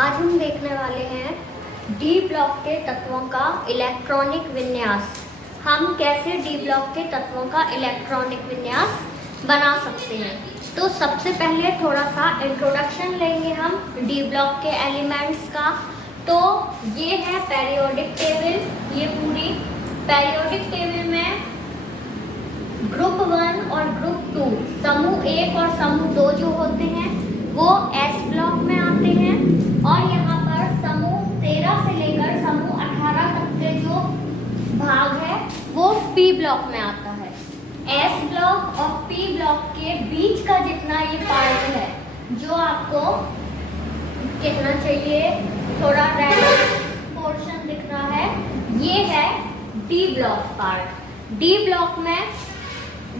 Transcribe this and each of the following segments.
आज हम देखने वाले हैं डी ब्लॉक के तत्वों का इलेक्ट्रॉनिक विन्यास। हम कैसे डी ब्लॉक के तत्वों का इलेक्ट्रॉनिक विन्यास बना सकते हैं। तो सबसे पहले थोड़ा सा इंट्रोडक्शन लेंगे हम डी ब्लॉक के एलिमेंट्स का। तो ये है पेरियोडिक टेबल। ये पूरी पेरियोडिक टेबल में ग्रुप 1 और ग्रुप 2 समूह 1 और समूह 2 जो होते हैं वो एस ब्लॉक में आते हैं, और यहाँ पर समूह 13 से लेकर समूह 18 तक के जो भाग है वो पी ब्लॉक में आता है। एस ब्लॉक और पी ब्लॉक के बीच का जितना ये पार्ट है जो आपको कितना चाहिए, थोड़ा रेड पोर्शन दिख रहा है, ये है D block part. D block में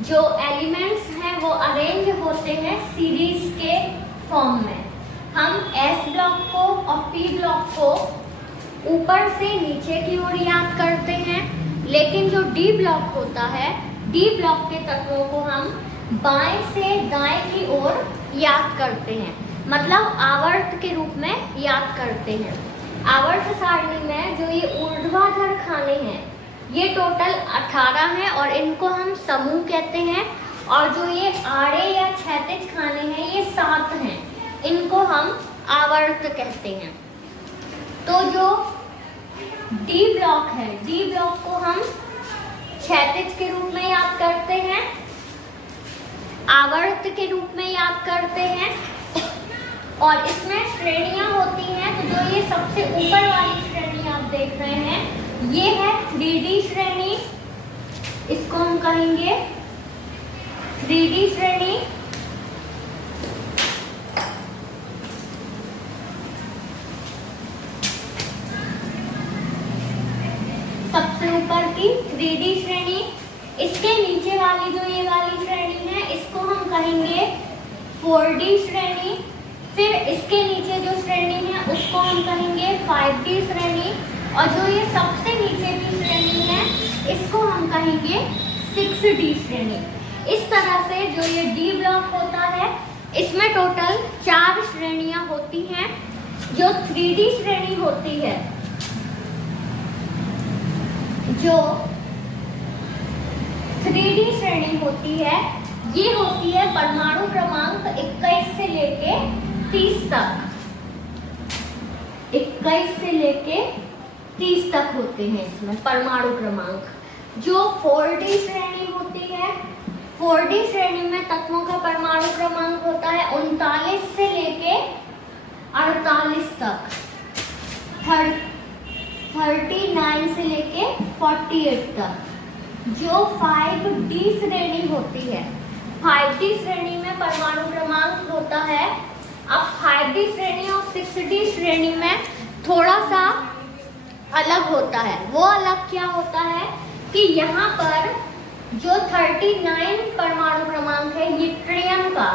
जो एलिमेंट्स हैं वो अरेंज होते हैं सीरीज के फॉर्म में। हम एस ब्लॉक को और पी ब्लॉक को ऊपर से नीचे की ओर याद करते हैं, लेकिन जो डी ब्लॉक होता है, डी ब्लॉक के तत्वों को हम बाएं से दाएं की ओर याद करते हैं, मतलब आवर्त के रूप में याद करते हैं। आवर्त सारणी में जो ये ऊर्ध्वाधर खाने हैं ये टोटल 18 हैं और इनको हम समूह कहते हैं, और जो ये आड़े या क्षैतिज खाने हैं ये 7 हैं, इनको हम आवर्त कहते हैं। तो जो डी ब्लॉक है, डी ब्लॉक को हम क्षैतिज के रूप में याद करते हैं, आवर्त के रूप में याद करते हैं, और इसमें श्रेणियां होती हैं। तो जो ये सबसे ऊपर वाली श्रेणी आप देख रहे हैं ये है 3D श्रेणी, इसको हम कहेंगे 3D श्रेणी। सबसे ऊपर की 3D श्रेणी। इसके नीचे वाली जो ये वाली श्रेणी है इसको हम कहेंगे 4D श्रेणी। फिर इसके नीचे जो श्रेणी है उसको हम कहेंगे 5D श्रेणी, और जो ये सबसे नीचे की श्रेणी है इसको हम कहेंगे 6D श्रेणी। इस तरह से जो ये डी ब्लॉक होता है इसमें टोटल 4 श्रेणियां होती हैं। जो 3D श्रेणी होती है, जो 3D श्रेणी होती है ये होती है परमाणु क्रमांक 21 से लेके 30 तक। 21 से लेके 30 तक होते हैं इसमें परमाणु क्रमांक। जो 4D श्रेणी होती है, 4D श्रेणी में तत्वों का परमाणु क्रमांक होता है 39 से लेके 48 तक, 39 से लेके 48 तक। जो 5D श्रेणी होती है, 5D श्रेणी में परमाणु क्रमांक होता है, अब 5D श्रेणी और 6D श्रेणी में थोड़ा सा अलग होता है। वो अलग क्या होता है कि यहाँ पर जो 39 परमाणु क्रमांक है ये ट्रियम का,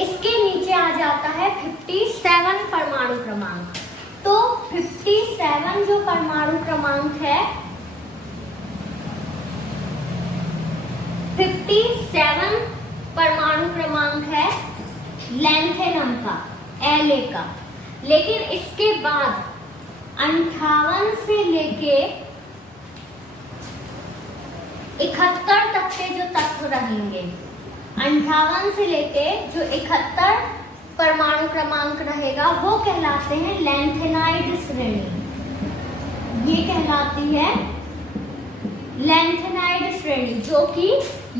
इसके नीचे आ जाता है 57 परमाणु क्रमांक। तो 57 जो परमाणु क्रमांक है, 57 परमाणु क्रमांक है लैंथेनम का, La का। लेकिन इसके बाद 58 से लेके 71 तक के जो तत्व रहेंगे, 58 से लेके जो 71 परमाणु क्रमांक रहेगा वो कहलाते हैं लैंथेनाइड श्रेणी। ये कहलाती है लैंथेनाइड श्रेणी, जो कि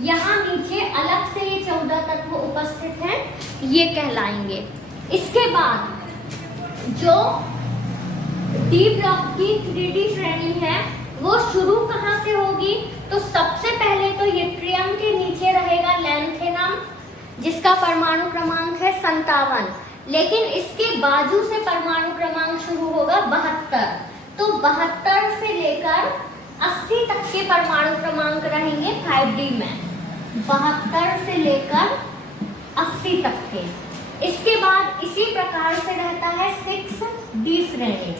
यहाँ नीचे अलग से ये 14 तत्व उपस्थित हैं, ये कहलाएंगे। इसके बाद जो डी ब्लॉक की 3D श्रेणी है वो शुरू कहाँ से होगी, तो सबसे पहले तो ये ट्रियम के नीचे रहेगा लैंथेनम, जिसका परमाणु क्रमांक है 57, लेकिन इसके बाजू से परमाणु क्रमांक शुरू होगा 72। तो 72 से लेकर 80 तक के परमाणु क्रमांक रहेंगे 5D में, 72 से लेकर 80 तक के। इसके बाद इसी प्रकार से रहता है 6D श्रेणी।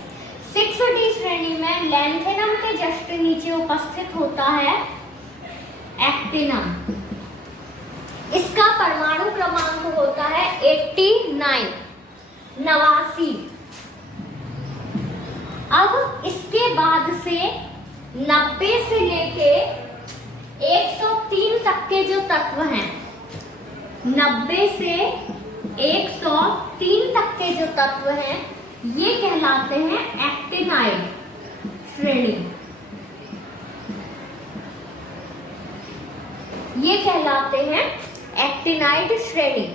6D श्रेणी में लैंथेनम के जस्ट नीचे उपस्थित होता है एक्टिनम। इसका परमाणु क्रमांक होता है 89, 89। बाद से 90 से लेके 103 तक के जो तत्व हैं, 90 से 103 तक के जो तत्व हैं, ये कहलाते हैं एक्टिनाइड श्रेणी। ये कहलाते हैं एक्टिनाइड श्रेणी।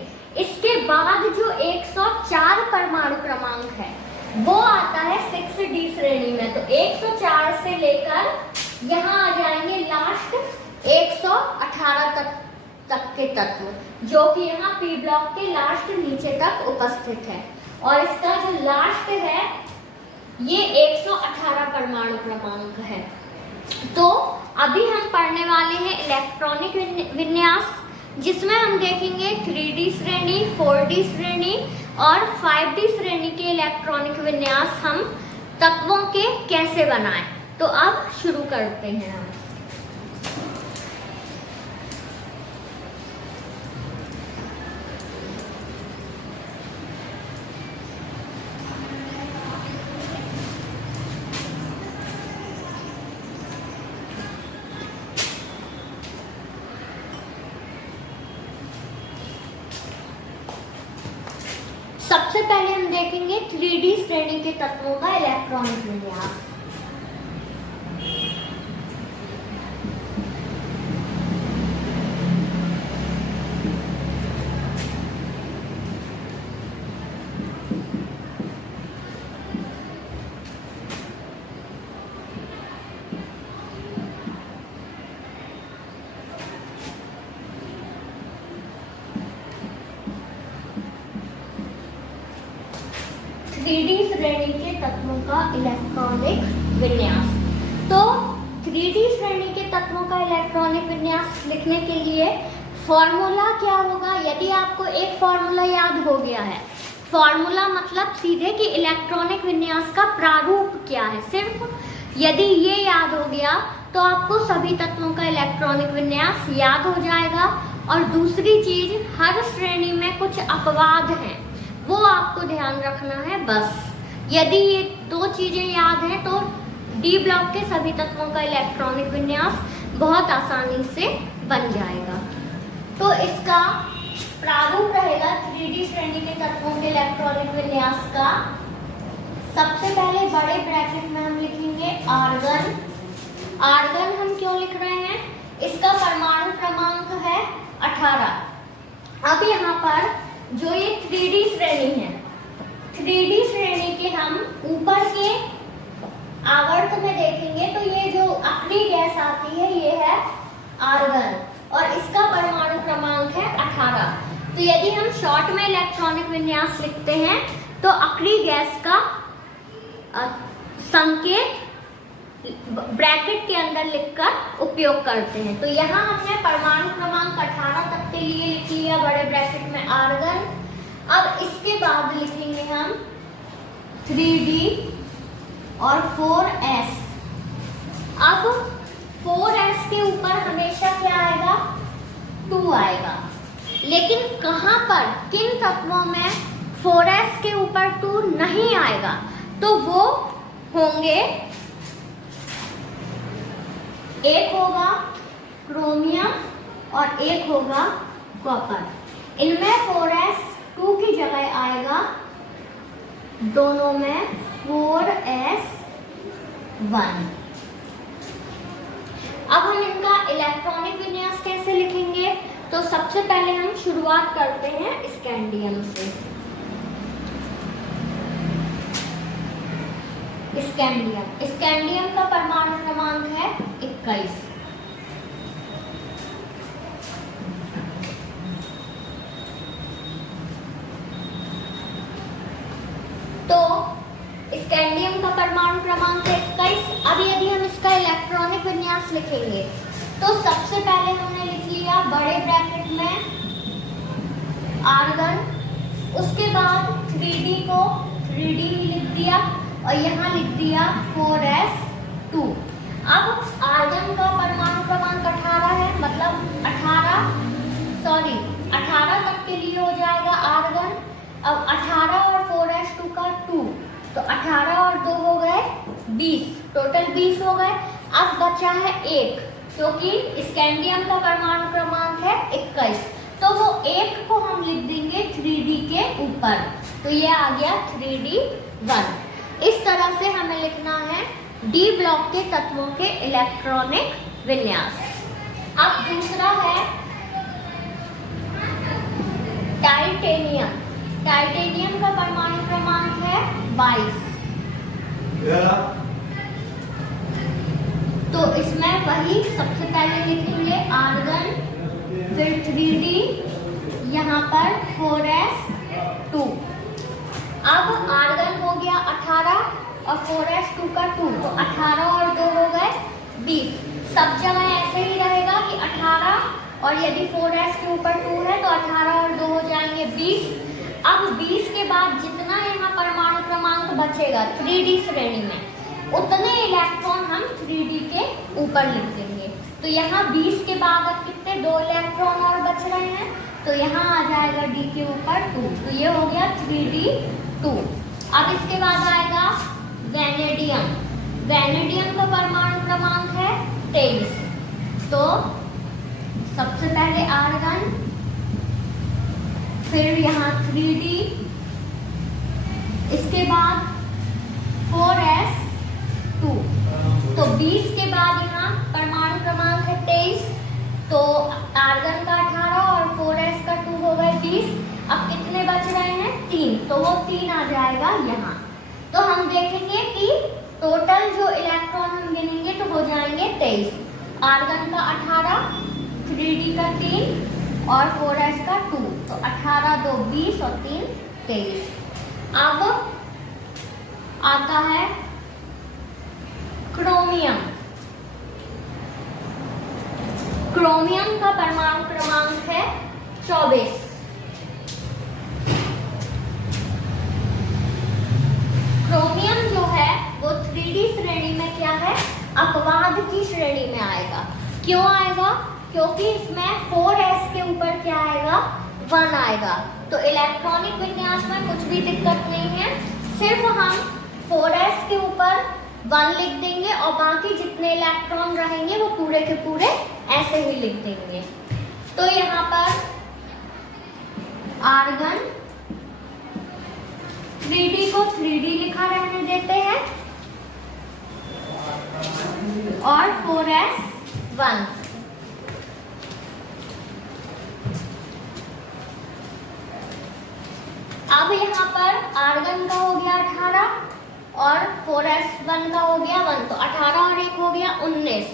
इसके बाद जो 104 परमाणु क्रमांक है वो आता है 6D श्रेणी में। तो 104 से लेकर यहाँ आ जाएंगे लास्ट 118 तक के तत्व, जो कि यहाँ पी ब्लॉक के लास्ट नीचे तक उपस्थित है। और इसका जो लास्ट है ये 118 परमाणु क्रमांक है। तो अभी हम पढ़ने वाले हैं इलेक्ट्रॉनिक विन्यास, जिसमें हम देखेंगे 3D श्रेणी, 4D श्रेणी और 5D श्रेणी के इलेक्ट्रॉनिक विन्यास हम तत्वों के कैसे बनाएं। तो अब शुरू करते हैं हम। सबसे पहले हम देखेंगे 3D श्रेणी के तत्वों का इलेक्ट्रॉनिक विन्यास। श्रेणी के तत्वों का इलेक्ट्रॉनिक विन्यास। तो 3D श्रेणी के तत्वों का इलेक्ट्रॉनिक विन्यास लिखने के लिए फॉर्मूला क्या होगा? यदि आपको एक फॉर्मूला याद हो गया है, फॉर्मूला मतलब सीधे कि इलेक्ट्रॉनिक विन्यास का प्रारूप क्या है, सिर्फ यदि ये याद हो गया तो आपको सभी तत्वों का इलेक्ट्रॉनिक विन्यास याद हो जाएगा। और दूसरी चीज, हर श्रेणी में कुछ अपवाद हैं, वो आपको ध्यान रखना है बस। यदि ये दो चीजें याद हैं तो डी ब्लॉक के सभी तत्वों का इलेक्ट्रॉनिक विन्यास बहुत आसानी से बन जाएगा। तो इसका प्रारूप रहेगा 3D श्रेणी के तत्वों के इलेक्ट्रॉनिक विन्यास का। सबसे पहले बड़े ब्रैकेट में हम लिखेंगे आर्गन। आर्गन हम क्यों लिख रहे हैं? इसका परमाणु क्रमांक है 18। अब यहाँ पर जो ये 3D श्रेणी है, 3D श्रेणी के हम ऊपर के आवर्त में देखेंगे तो ये जो आखिरी गैस आती है ये है आर्गन और इसका परमाणु क्रमांक है 18। तो यदि हम शॉर्ट में इलेक्ट्रॉनिक विन्यास लिखते हैं तो आखिरी गैस का संकेत ब्रैकेट के अंदर लिखकर उपयोग करते हैं। तो यहाँ हमने परमाणु क्रमांक 18 तक के लिए लिख लिया बड़े ब्रैकेट में आर्गन। अब इसके बाद लिखेंगे हम 3D और 4S। अब 4S के ऊपर हमेशा क्या आएगा? 2 आएगा। लेकिन कहाँ पर, किन तत्वों में 4S के ऊपर 2 नहीं आएगा? तो वो होंगे, एक होगा क्रोमियम और एक होगा कॉपर। इनमें 4S 2 की जगह आएगा, दोनों में 4S 1। अब हम इनका इलेक्ट्रॉनिक विन्यास कैसे लिखेंगे? तो सबसे पहले हम शुरुआत करते हैं स्कैंडियम से। स्कैंडियम का परमाणु क्रमांक है 21। तो स्कैंडियम का परमाणु क्रमांक है 21। अब यदि हम इसका इलेक्ट्रॉनिक विन्यास लिखेंगे तो सबसे पहले हमने लिख लिया बड़े ब्रैकेट में आर्गन, उसके बाद 3D को 3D लिख दिया और यहाँ लिख दिया 4S2। अब आर्गन का परमाणु क्रमांक 18 है, मतलब 18 तक के लिए हो जाएगा आर्गन। अब 18 और 4S2 का 2, तो 18 और 2 हो गए 20, टोटल 20 हो गए। अब बचा है 1, क्योंकि स्कैंडियम का परमाणु क्रमांक है 21, तो वो 1 को हम लिख देंगे 3D के ऊपर, तो ये आ गया 3D1। इस तरह से हमें लिखना है डी ब्लॉक के तत्वों के इलेक्ट्रॉनिक विन्यास। अब दूसरा है टाइटेनियम। टाइटेनियम का परमाणु क्रमांक है 22। तो इसमें वही सबसे पहले लिखेंगे आर्गन, फिर 3D, यहाँ पर 4s2। अब आर्गन हो गया 18 और 4s2 का 2, तो 18 और 2 हो गए 20। सब जगह ऐसे ही रहेगा कि 18 और यदि 4s के ऊपर 2 है तो 18 और 2 हो जाएंगे 20। अब 20 के बाद जितना यहाँ परमाणु क्रमांक बचेगा 3D श्रेणी में, उतने इलेक्ट्रॉन हम 3D के ऊपर लिख देंगे। तो यहाँ 20 के बाद अब कितने 2 इलेक्ट्रॉन और बच रहे हैं, तो यहाँ आ जाएगा D के ऊपर 2, तो ये हो गया 3D2। अब इसके बाद आएगा वैनेडियम। वैनेडियम का परमाणु क्रमांक है 23। तो सबसे पहले आर्गन, फिर यहाँ 3D, इसके बाद 4s2। तो 20 के बाद यहाँ परमाणु क्रमांक है 23, तो आर्गन का 18 और 4s का 2 हो गए 20। अब कितने बच रहे हैं 3, तो वो 3 आ जाएगा यहाँ। तो हम देखेंगे कि टोटल जो इलेक्ट्रॉन हम गिनेंगे तो हो जाएंगे 23। आर्गन का 18, 3D का 3 और 4s का 2, तो 18 2 20 और 3 23। अब आता है क्रोमियम। क्रोमियम का परमाणु क्रमांक है 24। क्रोमियम जो है वो 3D श्रेणी में क्या है, अपवाद की श्रेणी में आएगा। क्यों आएगा, क्योंकि इसमें 4s के ऊपर क्या आएगा 1 आएगा। तो इलेक्ट्रॉनिक विन्यास में कुछ भी दिक्कत नहीं है, सिर्फ हम 4s के ऊपर 1 लिख देंगे और बाकी जितने इलेक्ट्रॉन रहेंगे वो पूरे के पूरे ऐसे ही लिख देंगे। तो यहाँ पर आर्गन 3D को 3D लिखा रहने देते हैं और 4s1। अब यहाँ पर आर्गन का हो गया 18 और 4s1 का हो गया 1, तो 18 और 1 हो गया 19।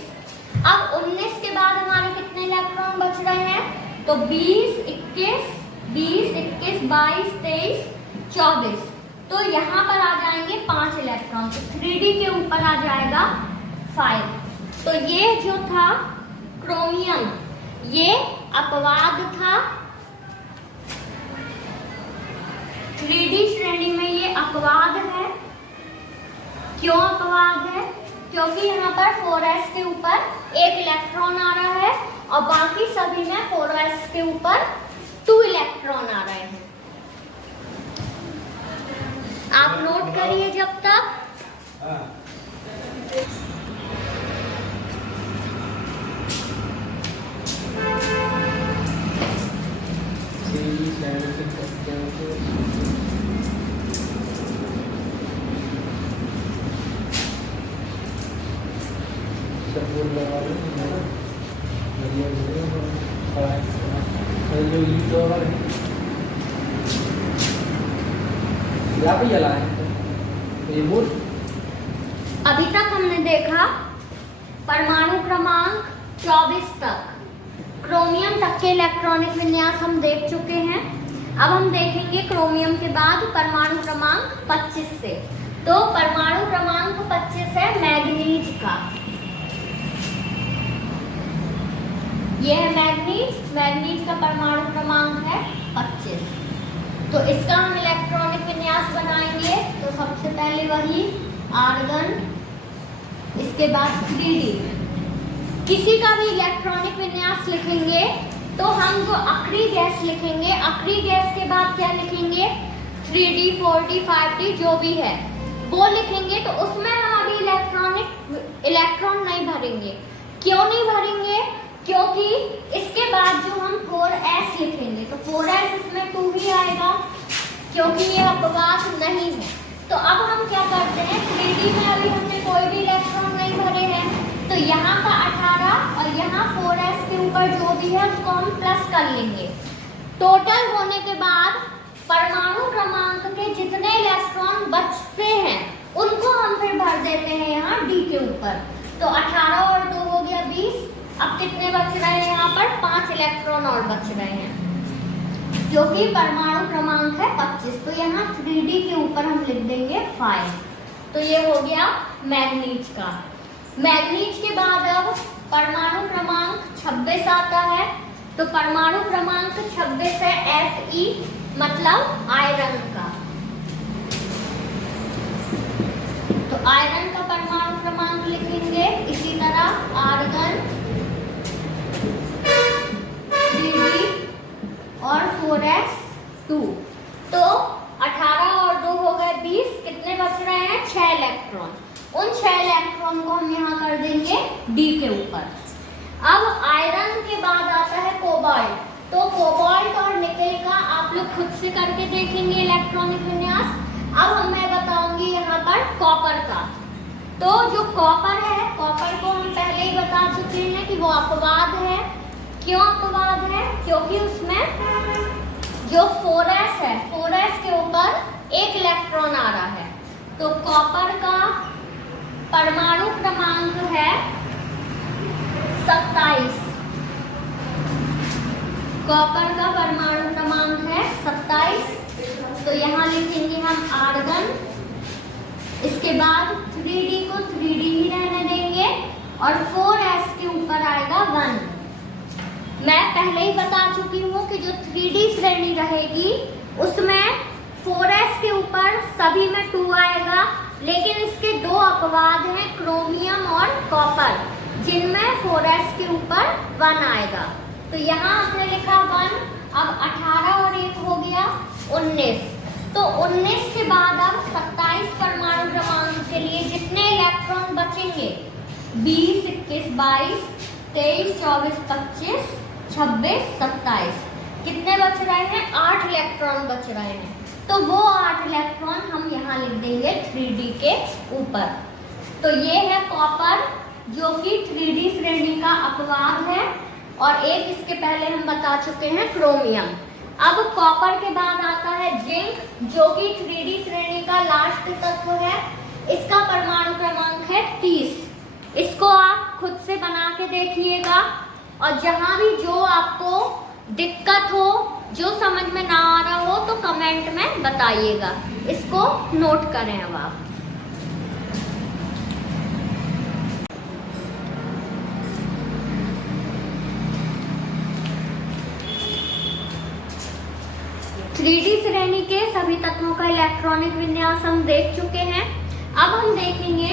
अब 19 के बाद हमारे कितने इलेक्ट्रॉन बच रहे हैं, तो 20 21 22 23 24। तो यहाँ पर आ जाएंगे 5 इलेक्ट्रॉन, तो 3D के ऊपर आ जाएगा 5। तो ये जो था क्रोमियम, ये अपवाद था 3D श्रेणी में, ये अपवाद है। क्यों अपवाद है, क्योंकि यहाँ पर 4s के ऊपर 1 इलेक्ट्रॉन आ रहा है और बाकी सभी में 4s के ऊपर 2 इलेक्ट्रॉन आ रहे हैं। आप नोट करिए जब तक। अभी तक हमने देखा परमाणु क्रमांक 24 तक, क्रोमियम तक के इलेक्ट्रॉनिक विन्यास हम देख चुके हैं। अब हम देखेंगे क्रोमियम के बाद परमाणु क्रमांक 25 से। तो परमाणु क्रमांक 25 है मैग्नीज का। यह है मैग्नीज, मैग्नीज का परमाणु क्रमांक है 25। तो इसका हम इलेक्ट्रॉनिक विन्यास बनाएंगे, तो सबसे पहले वही आर्गन, इसके बाद 3D। किसी का भी इलेक्ट्रॉनिक विन्यास लिखेंगे तो हम जो आखिरी गैस लिखेंगे, आखिरी गैस के बाद क्या लिखेंगे 3D 4D 5D जो भी है, वो लिखेंगे तो उसमें हम अभी इलेक्ट्रॉन नहीं भरेंगे। क्यों नहीं भरेंगे? क्योंकि इसके बाद जो हम 4s लिखेंगे तो 4s इसमें 2 ही आएगा, क्योंकि ये अपवाद नहीं है। तो अब हम क्या करते हैं, 3D में अभी हमने कोई भी इलेक्ट्रॉन नहीं भरे हैं, तो यहाँ का 18 और यहाँ 4s के ऊपर जो भी है उसको हम प्लस कर लेंगे। टोटल होने के बाद परमाणु क्रमांक के जितने इलेक्ट्रॉन बचते हैं उनको हम फिर भर देते हैं यहाँ D के ऊपर। तो 18 और 2 हो गया 20। अब कितने बच रहे हैं? यहाँ पर 5 इलेक्ट्रॉन और बच रहे हैं, जो कि परमाणु क्रमांक है 25। तो यहाँ 3D के ऊपर हम लिख देंगे 5। तो ये हो गया मैग्नीज का। मैग्नीज के बाद अब परमाणु क्रमांक 26 आता है। तो परमाणु क्रमांक 26 है Fe, मतलब आयरन का। तो आयरन का परमाणु क्रमांक लिखेंगे इसी तरह आर्गन, 3D और 4s2। तो 18 और 2 हो गए 20। कितने बच रहे हैं? 6 इलेक्ट्रॉन। उन 6 इलेक्ट्रॉन को हम यहाँ कर देंगे D के ऊपर। अब आयरन के बाद आता है कोबाल्ट। तो कोबाल्ट और निकेल का आप लोग खुद से करके देखेंगे इलेक्ट्रॉनिक विन्यास। अब मैं बताऊंगी यहाँ पर कॉपर का। तो जो कॉपर है, कॉपर को हम पहले ही बता चुके हैं कि वो अपवाद है। क्यों अपवाद है? क्योंकि उसमें जो 4s है, 4s के ऊपर 1 इलेक्ट्रॉन आ रहा है। तो कॉपर का परमाणु क्रमांक है 27। कॉपर का परमाणु क्रमांक है 27। तो यहाँ लिखेंगे हम आर्गन। इसके बाद 3D को 3D ही रहने देंगे और 4s के ऊपर आएगा 1। मैं पहले ही बता चुकी हूँ कि जो 3D श्रेणी रहेगी उसमें 4s के ऊपर सभी में 2 आएगा, लेकिन इसके 2 अपवाद हैं, क्रोमियम और कॉपर, जिनमें 4s के ऊपर 1 आएगा। तो यहाँ आपने लिखा 1। अब 18 और 1 हो गया 19। तो 19 के बाद अब 27 परमाणु क्रमांक के लिए जितने इलेक्ट्रॉन बचेंगे 20, 21, 22, 23, 24, 25, 26, 27, कितने बच रहे हैं? 8 इलेक्ट्रॉन बच रहे हैं। तो वो 8 इलेक्ट्रॉन हम यहाँ लिख देंगे 3D के ऊपर। तो ये है कॉपर, जो कि 3D श्रेणी का अपवाद है, और एक इसके पहले हम बता चुके हैं क्रोमियम। अब कॉपर के बाद आता है जिंक, जो कि 3D श्रेणी का लास्ट तत्व है। इसका परमाणु क्रमांक है 30। इसको आप खुद से बना के देखिएगा, और जहां भी जो आपको दिक्कत हो, जो समझ में ना आ रहा हो, तो कमेंट में बताइएगा। इसको नोट करें अब आप। थ्री श्रेणी के सभी तत्वों का इलेक्ट्रॉनिक विन्यास हम देख चुके हैं। अब हम देखेंगे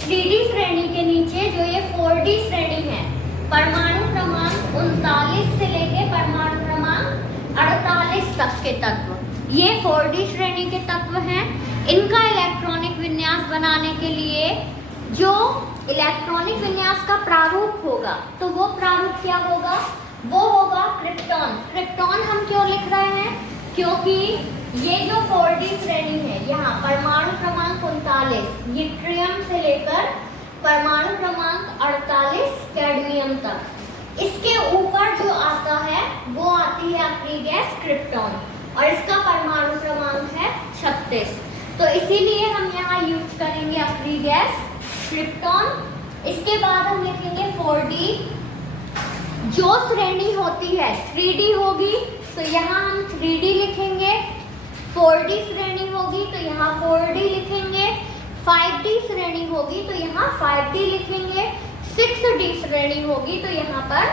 3D श्रेणी के नीचे जो ये 4D श्रेणी है, परमाणु क्रमांक 39 से लेके परमाणु क्रमांक 48 तक के तत्व, ये 4D श्रेणी के तत्व हैं। इनका इलेक्ट्रॉनिक विन्यास बनाने के लिए जो इलेक्ट्रॉनिक विन्यास का प्रारूप होगा, तो वो प्रारूप क्या होगा? वो होगा क्रिप्टॉन। क्रिप्टॉन हम क्यों लिख रहे हैं? क्योंकि ये जो 4D श्रेणी है, यहाँ परमाणु क्रमांक 39 यूट्रियम से लेकर परमाणु क्रमांक 48 कैडमियम तक, इसके ऊपर जो आता है वो आती है आपकी गैस क्रिप्टॉन, और इसका परमाणु क्रमांक है 36। तो इसीलिए हम यहाँ यूज करेंगे अपनी गैस क्रिप्टॉन। इसके बाद हम लिखेंगे 4D। जो श्रेणी होती है 3D होगी तो यहाँ हम 3D लिखेंगे, 4D श्रेणी होगी तो यहाँ 4D लिखेंगे, 5D श्रेणी होगी तो यहाँ 5D लिखेंगे, 6D श्रेणी होगी तो यहाँ पर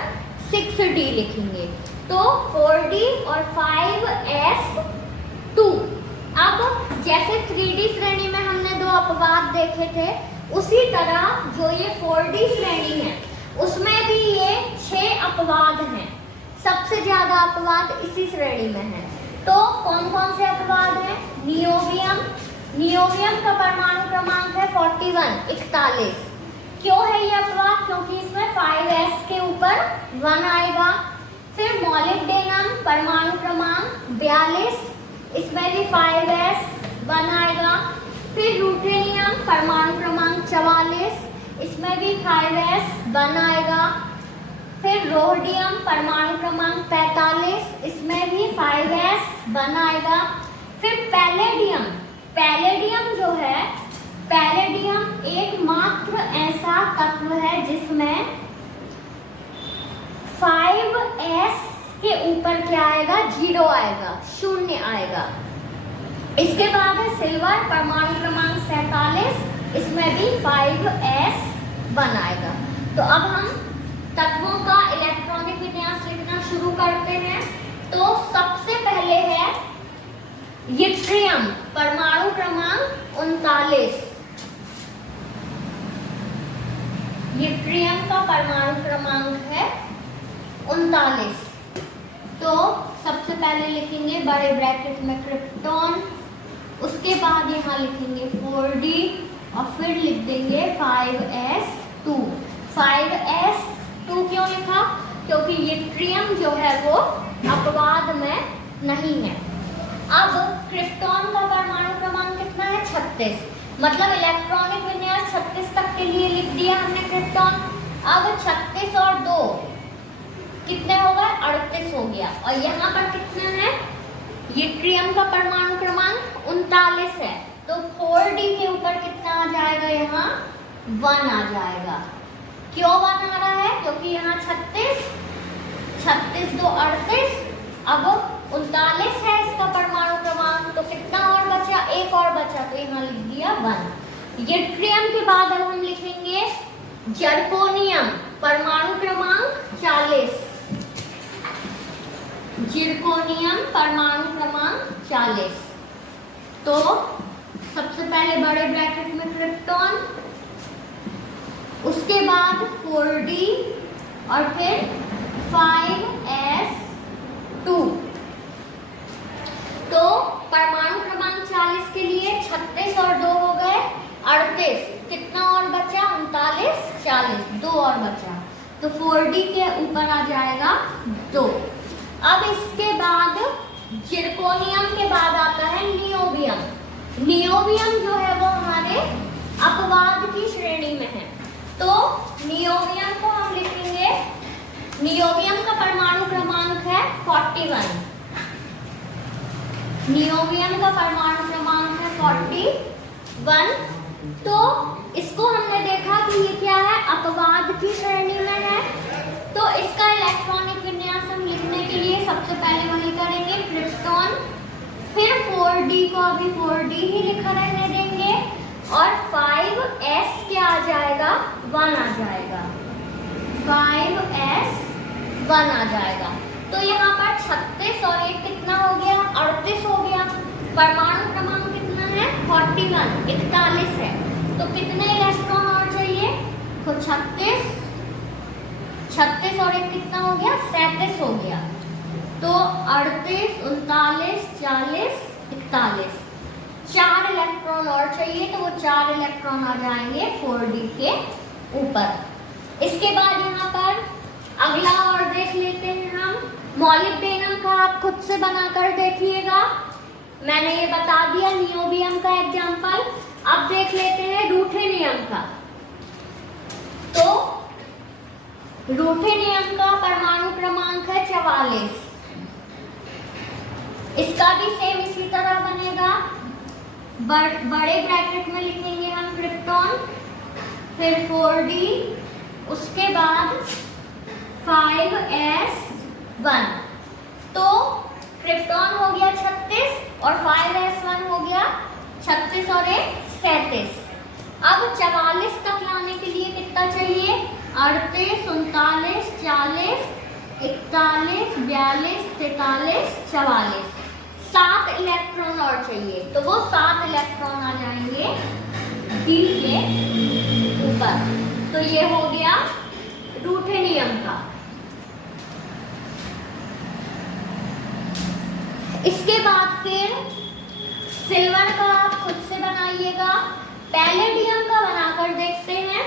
6D लिखेंगे। तो 4D और 5s2। अब जैसे 3D श्रेणी में हमने 2 अपवाद देखे थे, उसी तरह जो ये 4D श्रेणी है उसमें भी ये 6 अपवाद हैं। सबसे ज्यादा अपवाद इसी श्रेणी में है। तो कौन कौन से अपवाद हैं? नियोबियम, नियोबियम का परमाणु क्रमांक है 41, 41। क्यों है ये अपवाद? क्योंकि इसमें 5s के ऊपर 1 आएगा। फिर मॉलिब्डेनम परमाणु क्रमांक 42, इसमें भी 5s 1 आएगा। फिर रूथेनियम परमाणु क्रमांक 44, इसमें भी 5s 1 आएगा। फिर रोडियम परमाणु क्रमांक 45, इसमें भी 5s 1 आएगा। फिर पैलेडियम, पैलेडियम जो है, पैलेडियम एकमात्र ऐसा तत्व है जिसमें 5s के ऊपर क्या आएगा? 0 आएगा, 0 आएगा। इसके बाद है सिल्वर परमाणु क्रमांक 47, इसमें भी 5s 1 आएगा। तो अब हम तत्वों का इलेक्ट्रॉनिक विन्यास लिखना शुरू करते हैं। तो सबसे पहले है यट्रियम परमाणु क्रमांक 39। यट्रियम का परमाणु क्रमांक है 39। तो सबसे पहले लिखेंगे बड़े ब्रैकेट में क्रिप्टॉन, उसके बाद यहाँ लिखेंगे 4d और फिर लिख देंगे 5s2। 5s2 क्यों लिखा? क्योंकि यट्रियम जो है वो अपवाद में नहीं है। अब क्रिप्टॉन का परमाणु क्रमांक कितना है? 36। मतलब इलेक्ट्रॉनिक विन्यास 36 तक के लिए लिख दिया हमने क्रिप्टॉन। अब 36 और 2 कितने हो गए? 38 हो गया। और यहाँ पर कितना है? यट्रियम का परमाणु क्रमांक 39 है। तो 4d के ऊपर कितना आ जाएगा? यहाँ 1 आ जाएगा। क्यों 1 आ रहा है? क्योंकि यहाँ 36, 36 2 38, अब 39 है इसका परमाणु क्रमांक। तो कितना और बचा? 1 और बचा, तो यहाँ लिख दिया 1। यट्रियम के बाद अब हम लिखेंगे जर्कोनियम परमाणु क्रमांक 40। जिरकोनियम परमाणु क्रमांक 40। तो सबसे पहले बड़े ब्रैकेट में क्रिप्टॉन, उसके बाद 4d और फिर 5s2। तो परमाणु क्रमांक 40 के लिए 36 और 2 हो गए 38। कितना और बचा? 39 40, 2 और बचा। तो 4d के ऊपर आ जाएगा 2। अब इसके बाद जिरकोनियम के बाद आता है नियोबियम। नियोबियम जो है वो हमारे अपवाद की श्रेणी में है। तो नियोबियम को हम लिखेंगे, नियोबियम का परमाणु क्रमांक है 41। नियोबियम का परमाणु क्रमांक है 41। तो इसको हमने देखा कि ये क्या है? अपवाद की श्रेणी में है। तो इसका इलेक्ट्रॉनिक विन्यास हम लिखने के लिए सबसे पहले वही करेंगे क्रिप्टॉन, फिर 4d को अभी 4d ही लिखा रहने देंगे और 5s क्या आ जाएगा? 1 आ जाएगा। 5s 1 आ जाएगा। तो यहाँ पर 36 और 1 कितना हो गया? 38 हो गया। परमाणु क्रमांक कितना है? 41, 41 है। तो कितने इलेक्ट्रॉन और चाहिए? तो 36 और 1 कितना हो गया? 37 हो गया। तो 38 39 40 41, 4 इलेक्ट्रॉन और चाहिए। तो वो 4 इलेक्ट्रॉन आ जाएंगे 4d के ऊपर। इसके बाद यहाँ पर अगला और देख लेते हैं हम मॉलिब्डेनम का। आप खुद से बनाकर देखिएगा, मैंने ये बता दिया नियोबियम का एग्जाम्पल। अब देख लेते हैं रूथेनियम का। तो रूथेनियम का परमाणु क्रमांक है 44। इसका भी सेम इसी तरह बनेगा। बड़े ब्रैकेट में लिखेंगे हम क्रिप्टॉन, फिर 4d, उसके बाद 5s1। तो क्रिप्टॉन हो गया 36 और 5s1 हो गया 36 और 1 37। अब 44 तक लाने के लिए कितना चाहिए? 38 39 40 41 42 43 44, 7 इलेक्ट्रॉन और चाहिए। तो वो 7 इलेक्ट्रॉन आ जाएंगे d के ऊपर। तो ये हो गया रूथेनियम का। इसके बाद फिर सिल्वर का आप खुद से बनाइएगा। पैलेडियम का बनाकर देखते हैं।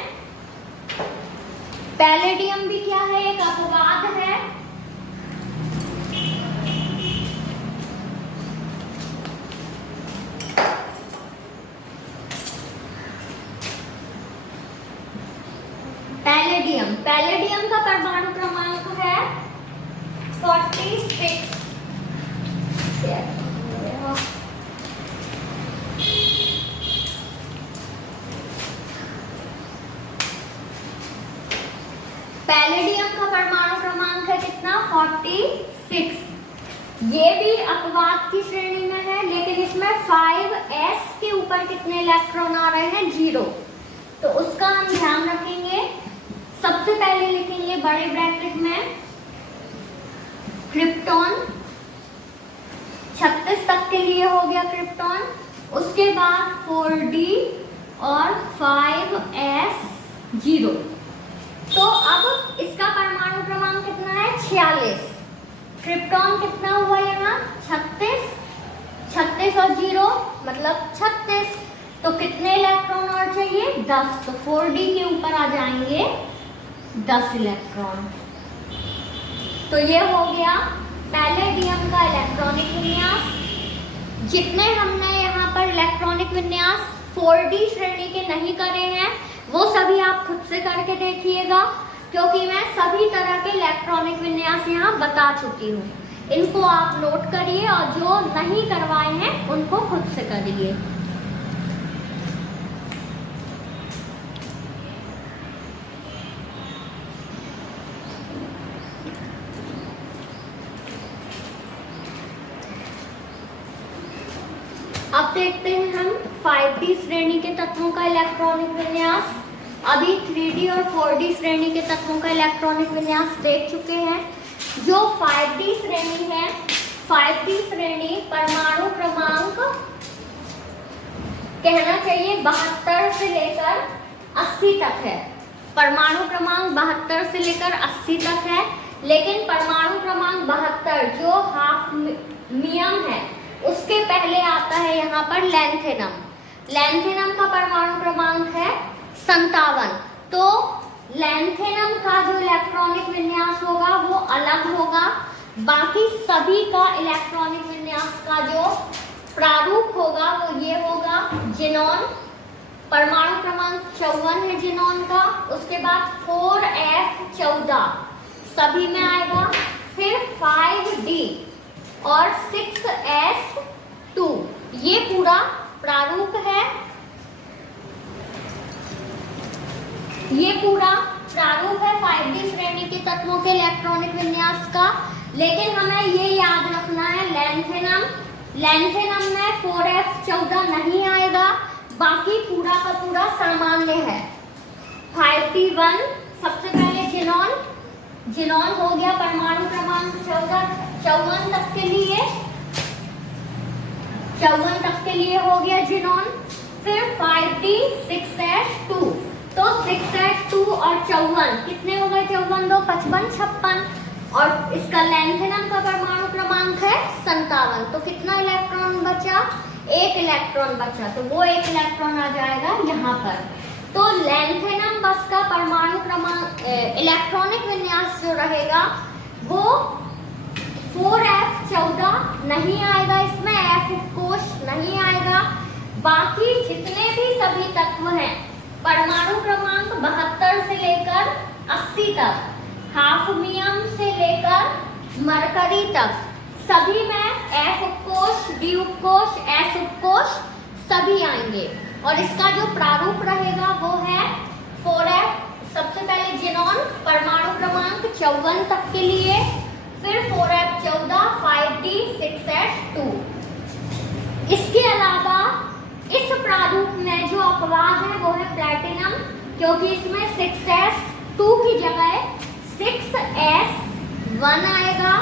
पैलेडियम भी क्या है, एक अपवाद है। पैलेडियम का परमाणु क्रमांक है 46। पैलेडियम का परमाणु क्रमांक है कितना, 46। ये भी अपवाद की श्रेणी में है, लेकिन इसमें 5s के ऊपर कितने इलेक्ट्रॉन आ रहे हैं, 0। तो उसका हम ध्यान रखेंगे। सबसे पहले लिखेंगे बड़े ब्रैकेट में क्रिप्टॉन, 36 तक के लिए हो गया क्रिप्टॉन। उसके बाद 4d और 5s 0। तो अब इसका परमाणु क्रमांक कितना है, 46। क्रिप्टॉन कितना हुआ यहाँ, 36। 36 और 0 मतलब 36। तो कितने इलेक्ट्रॉन और चाहिए, 10। तो 4d के ऊपर आ जाएंगे 10 इलेक्ट्रॉन। तो ये हो गया पैलेडियम का इलेक्ट्रॉनिक विन्यास। जितने हमने यहाँ पर इलेक्ट्रॉनिक विन्यास 4d श्रेणी के नहीं करे हैं, वो सभी आप खुद से करके देखिएगा, क्योंकि मैं सभी तरह के इलेक्ट्रॉनिक विन्यास यहाँ बता चुकी हूँ। इनको आप नोट करिए और जो नहीं करवाए हैं उनको खुद से करिए। अब देखते हैं हम 5d श्रेणी के तत्वों का इलेक्ट्रॉनिक विन्यास। अभी 3d और 4d श्रेणी के तत्वों का इलेक्ट्रॉनिक विन्यास देख चुके हैं। जो 5d श्रेणी है, 5d श्रेणी परमाणु क्रमांक कहना चाहिए 72 से लेकर 80 तक है। परमाणु क्रमांक 72 से लेकर 80 तक है, लेकिन परमाणु क्रमांक 72 जो हाफनियम है उसके पहले आता है यहाँ पर लैंथेनम। लैंथेनम का परमाणु क्रमांक है 57। तो लैंथेनम का जो इलेक्ट्रॉनिक विन्यास होगा वो अलग होगा। बाकी सभी का इलेक्ट्रॉनिक विन्यास का जो प्रारूप होगा वो ये होगा। जिनोन परमाणु क्रमांक 54 है जिनोन का। उसके बाद 4f14 सभी में आएगा। फिर 5d और 6s2 ये पूरा प्रारूप है। ये पूरा प्रारूप है 5d श्रेणी के तत्वों के इलेक्ट्रॉनिक विन्यास का। लेकिन हमें ये याद रखना है, लैंथेनम में 4f14 नहीं आएगा, बाकी पूरा का पूरा सामान्य है। 5d1 सबसे पहले जिनोन हो गया परमाणु क्रमांक 54 तक के लिए, 54 तक के लिए हो गया जिनोन। फिर 5d 6s2, तो 6s2 और 54 कितने हो गए, 54 2 55 56। और इसका लैंथेनम का परमाणु क्रमांक है 57। तो कितना इलेक्ट्रॉन बचा, 1 इलेक्ट्रॉन बचा, तो वो 1 इलेक्ट्रॉन आ जाएगा यहाँ पर। तो लैंथेनम बस का परमाणु क्रमांक इलेक्ट्रॉनिक विन्यास जो रहेगा वो 4f14 नहीं आएगा, इसमें f कोश नहीं आएगा। बाकी जितने भी सभी तत्व हैं परमाणु क्रमांक 72 से लेकर 80 तक, हाफनियम से लेकर मरकरी तक, सभी में f उपकोश, d उपकोश, s उपकोश सभी आएंगे। और इसका जो प्रारूप रहेगा वो है 4f, सबसे पहले जिनोन परमाणु क्रमांक 54 तक के लिए, फिर 4f14, 5d 6s2। इसके अलावा इस प्रारूप में जो अपवाद है वो है प्लैटिनम, क्योंकि इसमें 6s2 की जगह 6s1 आएगा।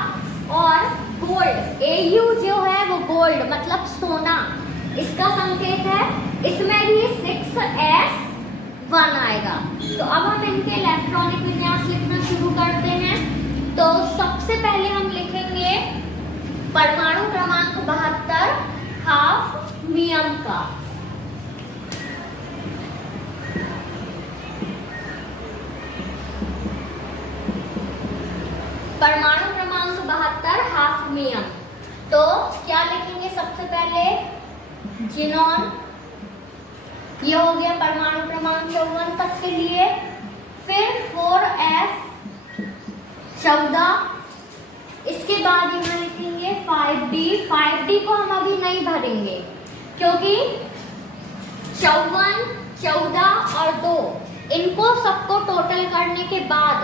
और गोल्ड Au जो है वो गोल्ड मतलब सोना, इसका संकेत है, इसमें भी 6s1 आएगा। तो अब हम इनके इलेक्ट्रॉनिक विन्यास लिखना शुरू करते हैं। तो सबसे पहले हम लिखेंगे परमाणु क्रमांक 72 हाफनियम का। परमाणु क्रमांक 72 हाफनियम। तो क्या लिखेंगे सबसे पहले? जिनॉन, ये हो गया परमाणु क्रमांक 54 तक के लिए। फिर 4f14, इसके बाद यहाँ लिखेंगे 5d। 5d को हम अभी नहीं भरेंगे क्योंकि 54, 14 और 2 इनको सबको टोटल करने के बाद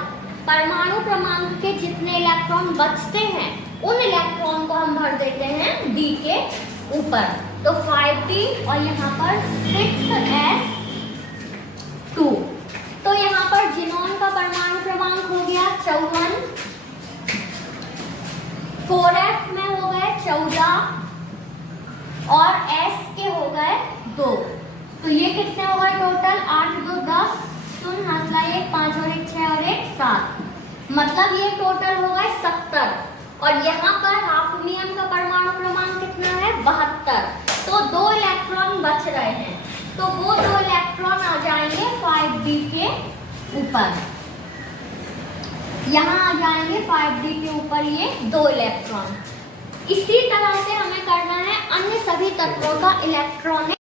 परमाणु क्रमांक के जितने इलेक्ट्रॉन बचते हैं उन इलेक्ट्रॉन को हम भर देते हैं d के ऊपर। तो 5d और यहाँ पर 6s2। तो यहाँ पर जिनॉन का परमाणु क्रमांक हो गया 54, 4f में हो गए 14 और s के हो गए 2। तो ये कितने हो गए टोटल? 8 2 10, सुन हंसला 1 5 और 1 6 और 1 7, मतलब ये टोटल हो गए 70। और यहाँ पर हाफनियम का परमाणु क्रमांक कितना है? 72। तो 2 इलेक्ट्रॉन बच रहे हैं, तो वो 2 इलेक्ट्रॉन आ जाएंगे 5d के ऊपर। यहाँ आ जाएंगे 5d के ऊपर ये 2 इलेक्ट्रॉन। इसी तरह से हमें करना है अन्य सभी तत्वों का इलेक्ट्रॉनिक